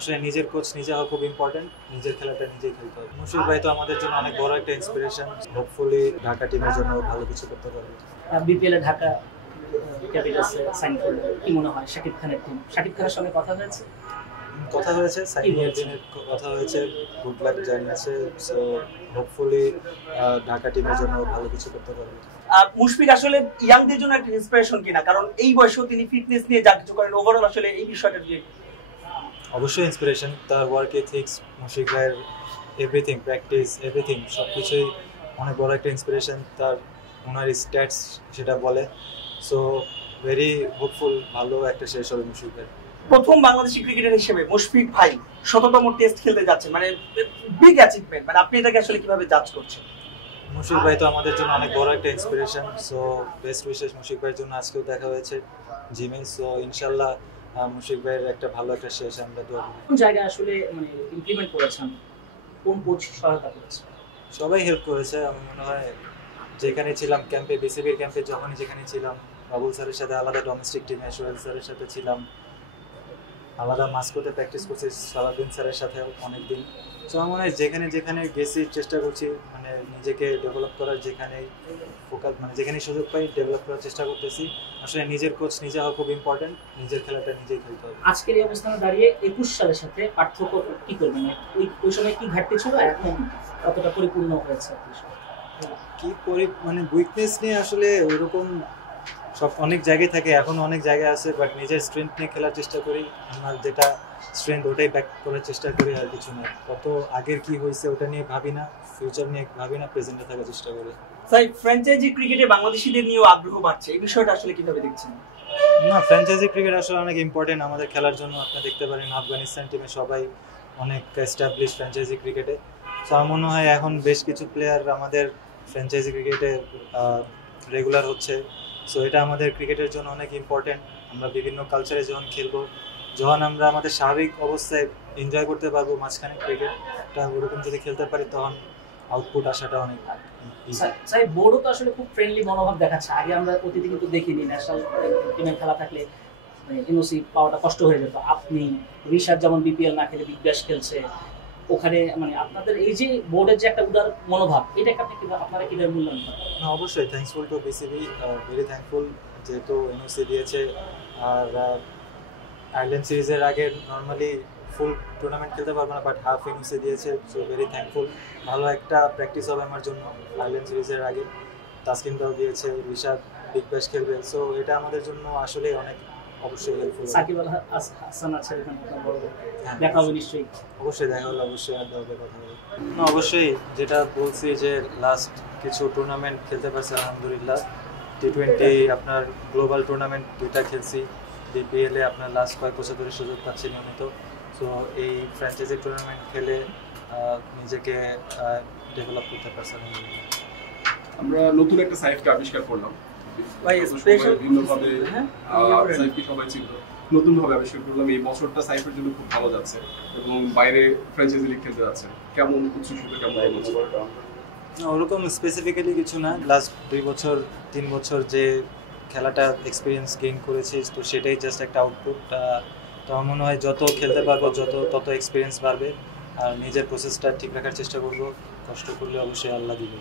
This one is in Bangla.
আসলে নিজের কোচ নিজে হওয়া খুব ইম্পর্টেন্ট, নিজের খেলাটা নিজেই খেলতে হবে। মুশফিক ভাই তো আমাদের জন্য অনেক বড় একটা ইন্সপিরেশন, হোপফুলি ঢাকা টিমের জন্য ভালো কিছু করতে পারবে। বিপিএল এ ঢাকা ক্যাপিটালসে সাইন করলো, কি মনে হয় শাকিব খানের টিম? শাকিব খানের সঙ্গে কথা হয়েছে? কথা হয়েছে, সাইনিয়ার দিনের কথা হয়েছে, গুড লাক জানিয়েছে। সো হোপফুলি ঢাকা টিমের জন্য ভালো কিছু করতে পারবে। মুশফিক আসলে ইয়াংদের জন্য একটা ইন্সপিরেশন কিনা, কারণ এই বয়সেও তিনি ফিটনেস নিয়ে যা কিছু করেন, ওভারঅল আসলে এই বিষয়টা দিয়ে অবশ্যই ইন্সপিরেশন। তার ওয়ার্ক এথিক্স, মুশফিক ভাইয়ের এভরিথিং, প্র্যাকটিস, এভরিথিং সব কিছুই অনেক বড় একটা ইন্সপিরেশন। তার ওনার স্ট্যাটস সেটা বলে। সো ভেরি হোপফুল, ভালো একটা শেষ হবে মুশফিক ভাই। প্রথম বাংলাদেশি ক্রিকেটার হিসেবে মুশফিক ভাই শততম টেস্ট খেলতে যাচ্ছেন, মানে বিগ অ্যাচিভমেন্ট, মানে আপনি এটাকে আসলে কিভাবে জাজ করছেন? মুশফিক ভাই তো আমাদের জন্য অনেক বড় একটা inspiration. So best wishes Mushfiq ভাইয়ের জন্য। আজকেও দেখা হয়েছে জিমে। সো ইনশাল্লাহ মুশফিক ভাইয়ের একটা ভালো একটা শেষ আমরা দোয়া করি। কোন জায়গায় আসলে মানে ইমপ্লিমেন্ট করেছেন, কোন কোচ সহায়তা করেছে? সবাই হেল্প করেছে। আমি মনে হয় যেখানে ছিলাম ক্যাম্পে, বিসিবির ক্যাম্পে যখনই যেখানে ছিলাম, বাবুল স্যারের সাথে আলাদা, ডোমেস্টিক টিমে সোহেল স্যারের সাথে ছিলাম, আলাদা মাস্কোতে প্র্যাকটিস করছি সালাউদ্দিন স্যারের সাথে অনেকদিন। সো আমার মনে হয় যেখানে যেখানে গেছি চেষ্টা করছি মানে নিজেকে ডেভেলপ করার, যেখানেই ফোকাস মানে যেখানেই সুযোগ পাই ডেভেলপ করার চেষ্টা করতেছি। আসলে নিজের কোচ নিজে হওয়া খুব ইম্পর্টেন্ট, নিজের খেলাটা নিজেই খেলতে হবে। আজকের এই অবস্থানে দাঁড়িয়ে 21 সালের সাথে পার্থক্য কি করবেন? ওই সময় কি ঘাটতি ছিল, এখন কতটা পরিপূর্ণ হয়েছে? কি মানে উইকনেস নিয়ে আসলে ওইরকম সব অনেক জায়গায় থাকে, এখন অনেক জায়গায় আছে, বাট নিজের স্ট্রেংথ নিয়ে খেলার চেষ্টা করি। আমার যেটা স্ট্রেংথ ওটাই ব্যাক করার চেষ্টা করি, আর কিছু না। কত আগের কি হয়েছে ওটা নিয়ে ভাবি না, ফিউচার নিয়ে ভাবি না, প্রেজেন্টে থাকার চেষ্টা করি। তাই ফ্র্যাঞ্চাইজি ক্রিকেটে বাংলাদেশিদের নিয়েও আগ্রহ বাড়ছে, এই বিষয়টা আসলে কিভাবে দেখছেন? না, ফ্র্যাঞ্চাইজি ক্রিকেট আসলে অনেক ইম্পর্টেন্ট আমাদের খেলার জন্য। আপনি দেখতে পারেন আফগানিস্তান টিমে সবাই অনেক এস্টাবলিশ ফ্র্যাঞ্চাইজি ক্রিকেটে। সো আমার মনে হয় এখন বেশ কিছু প্লেয়ার আমাদের ফ্র্যাঞ্চাইজি ক্রিকেটে রেগুলার হচ্ছে। সো এটা আমাদের ক্রিকেটের জন্য অনেক ইম্পর্টেন্ট। আমরা বিভিন্ন কালচারে যখন খেলবো, যখন আমরা আমাদের স্বাভাবিক অবস্থায় এনজয় করতে পারবো মাঝখানে ক্রিকেটটা ওরকম যদি খেলতে পারি, তখন আউটপুট আসাটা অনেক স্যার বোর্ডও তো আসলে খুব ফ্রেন্ডলি মনোভাব দেখাচ্ছে। আগে আমরা অতীতে কিন্তু দেখিনি, ন্যাশনাল টিমের খেলা থাকলে এনওসি পাওয়াটা কষ্ট হয়ে যেত। আপনি রিশাদ যেমন বিপিএল না খেলে বিগ ব্যাশ খেলছে, ওখানে মানে আপনাদের এই যে বোর্ডের যে একটা উদার মনোভাব, এটাকে আপনি আপনারা কিভাবে মূল্যায়ন করেন? না, অবশ্যই thankful two BCB, very thankful যেহেতু এনওসি দিয়েছে। আর আয়ারল্যান্ড সিরিজের আগে নর্মালি ফুল টুর্নামেন্ট খেলতে পারবো না, বাট হাফ এনওসি দিয়েছে। So very thankful. ভালো একটা প্র্যাকটিস হবে আমার জন্য আয়ারল্যান্ড সিরিজের আগে। তাসকিনটাও দিয়েছে, রিশাদ বিগ ব্যাশ খেলবে। সো এটা আমাদের জন্য আসলে অনেক অবশ্যই হেল্পফুল। সাকিব আল হাসান আছে এখানে, দেখা হবে নিশ্চয়ই। অবশ্যই দেখা হলো, অবশ্যই আড্ডা হবে, কথা হবে। না, অবশ্যই যেটা বলছি যে লাস্ট কিছু টুর্নামেন্ট খেলতে পারছি আলহামদুলিল্লাহ। টি20 আপনার গ্লোবাল টুর্নামেন্ট 2টা খেলছি। বিপিএলে আপনার লাস্ট কয়েক বছর ধরে সুযোগ পাচ্ছি নিয়মিত। সো এই ফ্র্যাঞ্চাইজি টুর্নামেন্ট খেলে নিজেকে ডেভেলপ করতে পারছি আলহামদুলিল্লাহ। আমরা নতুন একটা সাইফকে আবিষ্কার করলাম ভাই, স্পেশাল ভিন্নভাবে সাইফকে সবাই ছিল, নতুন ভাবে আবিষ্কার করলাম। এই বছরটা সাইফের জন্য খুব ভালো যাচ্ছে এবং বাইরে ফ্র্যাঞ্চাইজি লিগ খেলতে যাচ্ছে। কেমন উচ্ছ্বসিত, কেমন হচ্ছে? না, ওরকম স্পেসিফিক্যালি কিছু না। লাস্ট 2 বছর 3 বছর যে খেলাটা এক্সপিরিয়েন্স গেইন করেছি, তো সেটাই জাস্ট একটা আউটপুট। তো আমার মনে হয় যত খেলতে পারবো তত এক্সপিরিয়েন্স বাড়বে। আর নিজের প্রসেসটা ঠিক রাখার চেষ্টা করবো, কষ্ট করলে অবশ্যই আল্লাহ দিবে।